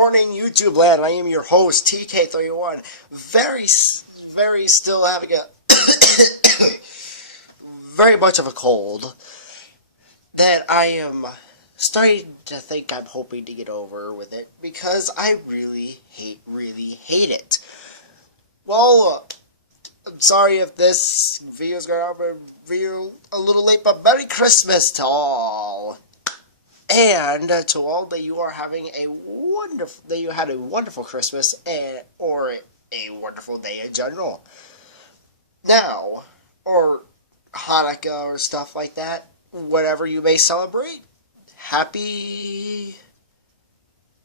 morning, YouTube land. I am your host, TK31. Very still having a very much of a cold that I am starting to think I'm hoping to get over with it because I really hate it. Well, I'm sorry if this video is going to be a little late, but Merry Christmas to all. And to all that you are having that you had a wonderful Christmas or a wonderful day in general. Now, or Hanukkah or stuff like that, whatever you may celebrate, happy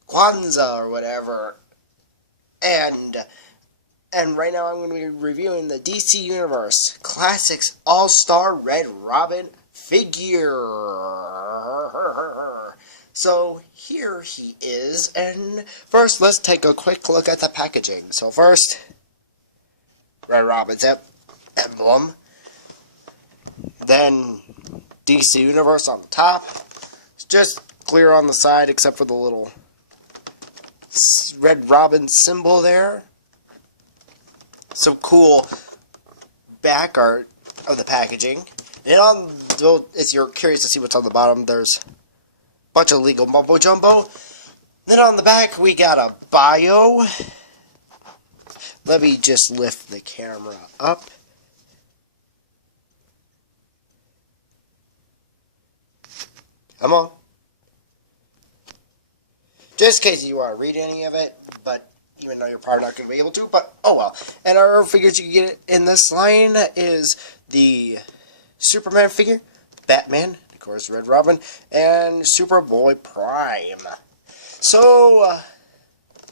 Kwanzaa or whatever. And right now I'm going to be reviewing the DC Universe Classics All-Star Red Robin figure. So here he is, and first let's take a quick look at the packaging. So first, Red Robin's emblem, then DC Universe on the top. It's just clear on the side except for the little Red Robin symbol there. Some cool back art of the packaging. And if you're curious to see what's on the bottom, there's a bunch of legal mumbo jumbo. Then on the back, we got a bio. Let me just lift the camera up. Come on. Just in case you want to read any of it, but even though you're probably not going to be able to, but oh well. And our figures you can get in this line is the Superman figure, Batman, of course, Red Robin, and Superboy Prime. So,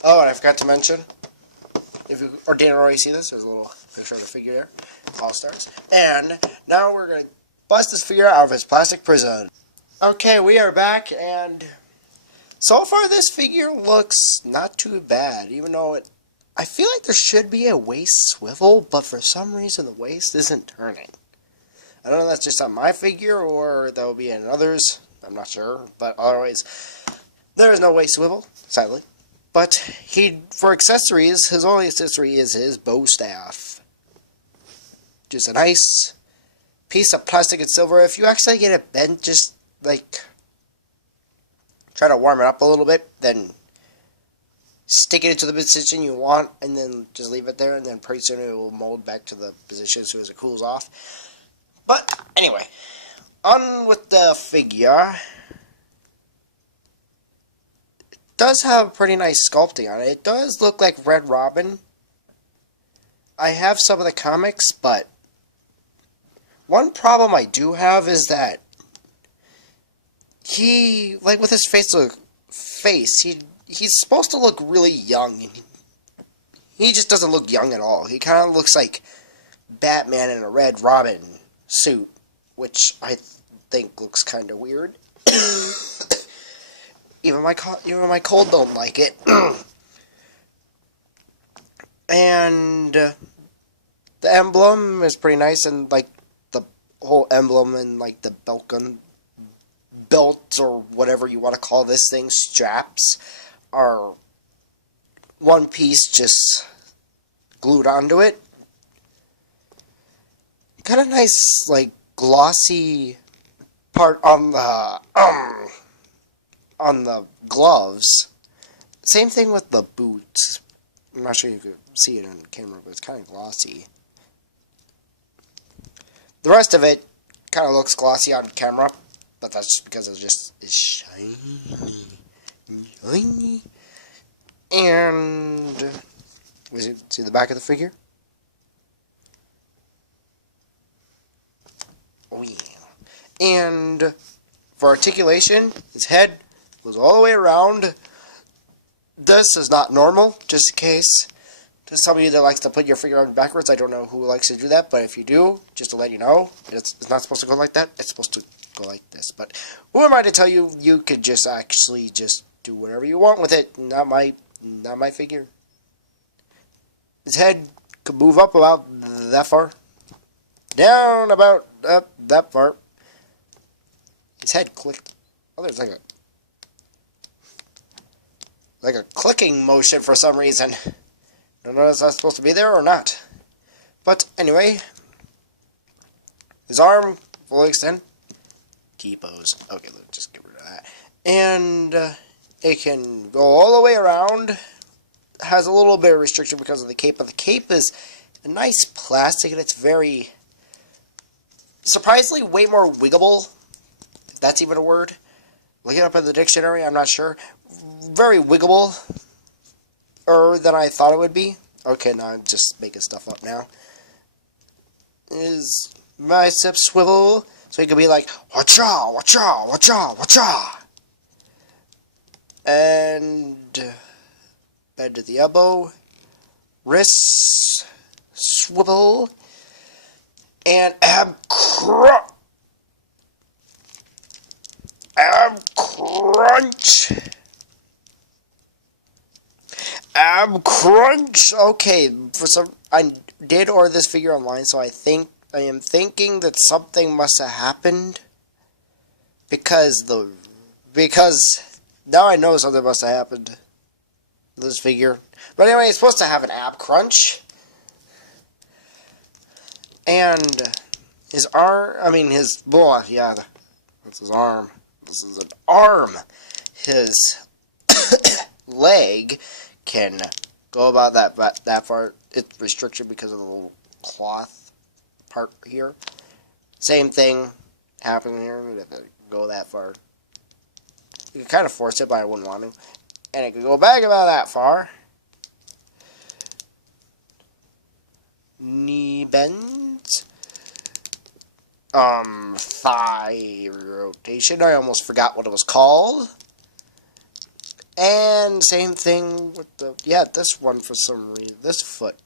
oh, and I forgot to mention, if you or didn't already see this, there's a little picture of the figure there, All-Stars. And now we're going to bust this figure out of its plastic prison. Okay, we are back, and so far this figure looks not too bad, even though I feel like there should be a waist swivel, but for some reason the waist isn't turning. I don't know if that's just on my figure or that will be in others. I'm not sure. But otherwise, there is no waist swivel, sadly. But for accessories, his only accessory is his bow staff. Just a nice piece of plastic and silver. If you actually get it bent, just like try to warm it up a little bit, then stick it into the position you want, and then just leave it there, and then pretty soon it will mold back to the position as soon as it cools off. But, anyway, on with the figure. It does have pretty nice sculpting on it. It does look like Red Robin. I have some of the comics, but one problem I do have is that he, like with his he's supposed to look really young. He just doesn't look young at all. He kind of looks like Batman in a Red Robin suit, which I think looks kind of weird. even my cold don't like it. And the emblem is pretty nice, and like the whole emblem and like the belt or whatever you want to call this thing, straps, are one piece just glued onto it. Kind of nice, like, glossy part on the gloves. Same thing with the boots. I'm not sure you could see it on camera, but it's kind of glossy. The rest of it kind of looks glossy on camera, but that's just because it's shiny. And see the back of the figure? Oh yeah. And for articulation, his head goes all the way around. This is not normal, just in case. To somebody that likes to put your figure on backwards, I don't know who likes to do that, but if you do, just to let you know, it's not supposed to go like that. It's supposed to go like this. But who am I to tell you? You could just actually just do whatever you want with it. Not my figure. His head could move up about that far. Down about up that far. His head clicked. Oh, there's like a like a clicking motion for some reason. I don't know if that's supposed to be there or not. But anyway, his arm fully extend. Key pose. Okay, let's just get rid of that. And it can go all the way around. Has a little bit of restriction because of the cape, but the cape is a nice plastic and it's very, surprisingly, way more wiggable, if that's even a word. Look it up in the dictionary, I'm not sure. Very wiggable, than I thought it would be. Okay, now I'm just making stuff up now. His bicep swivel, so he could be like, wacha, wacha, wacha, wacha. And bend to the elbow, wrist swivel, and ab crunch. Ab crunch. Okay, for some, I did order this figure online, so I am thinking that something must have happened because now I know something must have happened. This figure, but anyway, it's supposed to have an ab crunch, and his arm. I mean, his boy. Yeah, that's his arm. This is an arm. His leg can go about that far. It's restricted because of the little cloth part here. Same thing happening here. If it go that far, you can kind of force it, but I wouldn't want to. And it could go back about that far. Knee bends. Thigh rotation. I almost forgot what it was called. And same thing with the, yeah, this one for some reason. This foot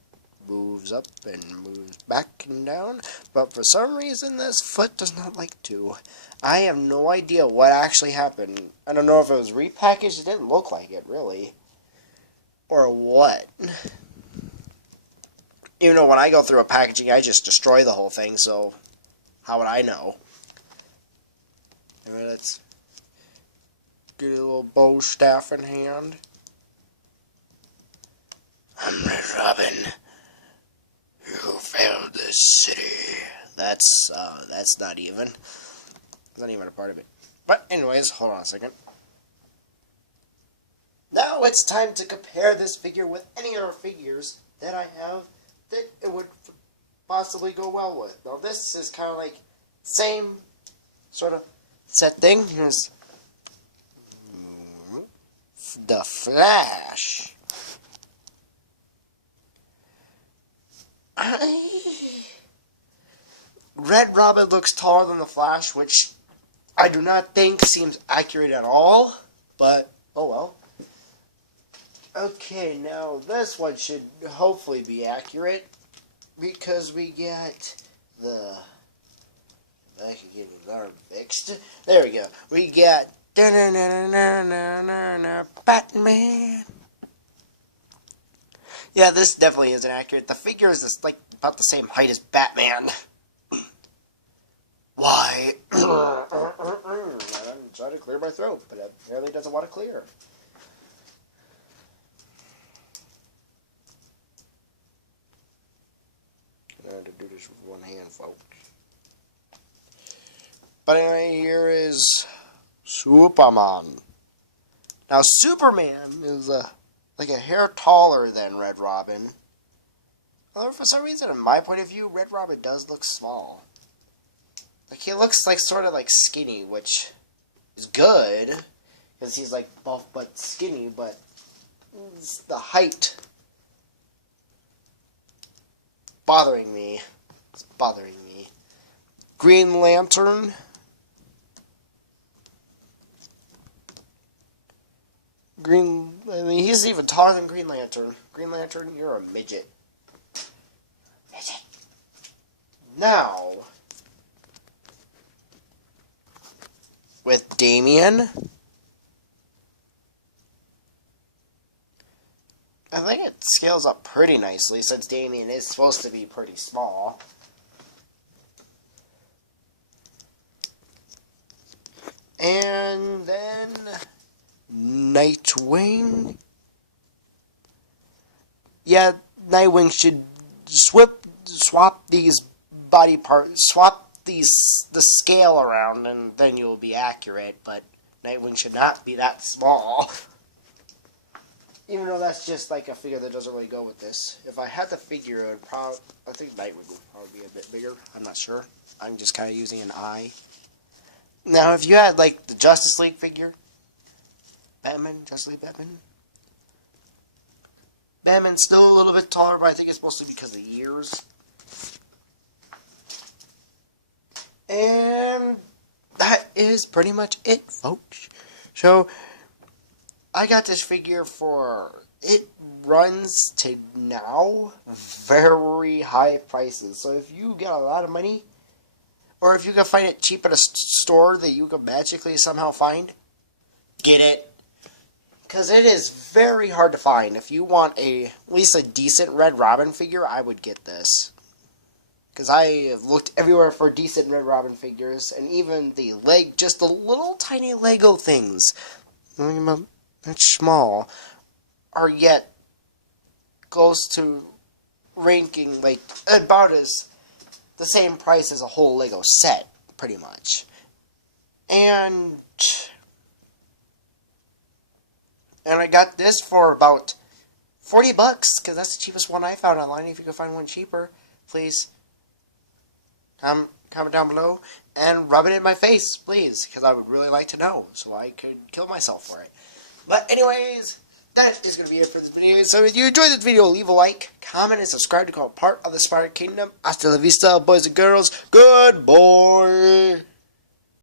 moves up and moves back and down. But for some reason, this foot does not like to. I have no idea what actually happened. I don't know if it was repackaged. It didn't look like it, really. Or what. Even though when I go through a packaging, I just destroy the whole thing, so how would I know? Anyway, let's get a little bow staff in hand. I'm Red Robin, who failed this city. That's not even. It's not even a part of it. But anyways, hold on a second. Now it's time to compare this figure with any other figures that I have that it would possibly go well with. Now this is kind of like same sort of set thing. Here's the Flash. Red Robin looks taller than the Flash, which I do not think seems accurate at all, but oh well. Okay, now this one should hopefully be accurate because we get the, I can get his arm fixed. There we go. We got Batman. Yeah, this definitely isn't accurate. The figure is like about the same height as Batman. Why? I'm trying to clear my throat, but apparently it doesn't want to clear. I had to do this with one hand, folks. But anyway, here is Superman. Now, Superman is like a hair taller than Red Robin. Although, for some reason, in my point of view, Red Robin does look small. Like, he looks like sort of like skinny, which is good, because he's like buff but skinny, but it's the height bothering me. It's bothering me. Green Lantern. I mean, he's even taller than Green Lantern. Green Lantern, you're a midget. Midget. Now, with Damian, I think it scales up pretty nicely since Damian is supposed to be pretty small. And then Nightwing yeah, Nightwing should swap these body parts, swap the scale around, and then you'll be accurate. But Nightwing should not be that small. Even though that's just like a figure that doesn't really go with this. If I had the figure, I think Nightwing would probably be a bit bigger. I'm not sure. I'm just kind of using an eye. Now, if you had like the Justice League figure, Justice League Batman. Batman's still a little bit taller, but I think it's mostly because of the years. And that is pretty much it, folks. So, I got this figure for, it runs to now very high prices. So if you got a lot of money, or if you can find it cheap at a store that you can magically somehow find, get it. Because it is very hard to find. If you want at least a decent Red Robin figure, I would get this. Because I have looked everywhere for decent Red Robin figures, and even just the little tiny Lego things. That's small, are yet close to ranking like about as the same price as a whole Lego set, pretty much. And I got this for about $40, because that's the cheapest one I found online. If you can find one cheaper, please comment down below and rub it in my face, please, because I would really like to know, so I could kill myself for it. But anyways, that is going to be it for this video. So if you enjoyed this video, leave a like, comment, and subscribe to become part of the Spider Kingdom. Hasta la vista, boys and girls. Good boy.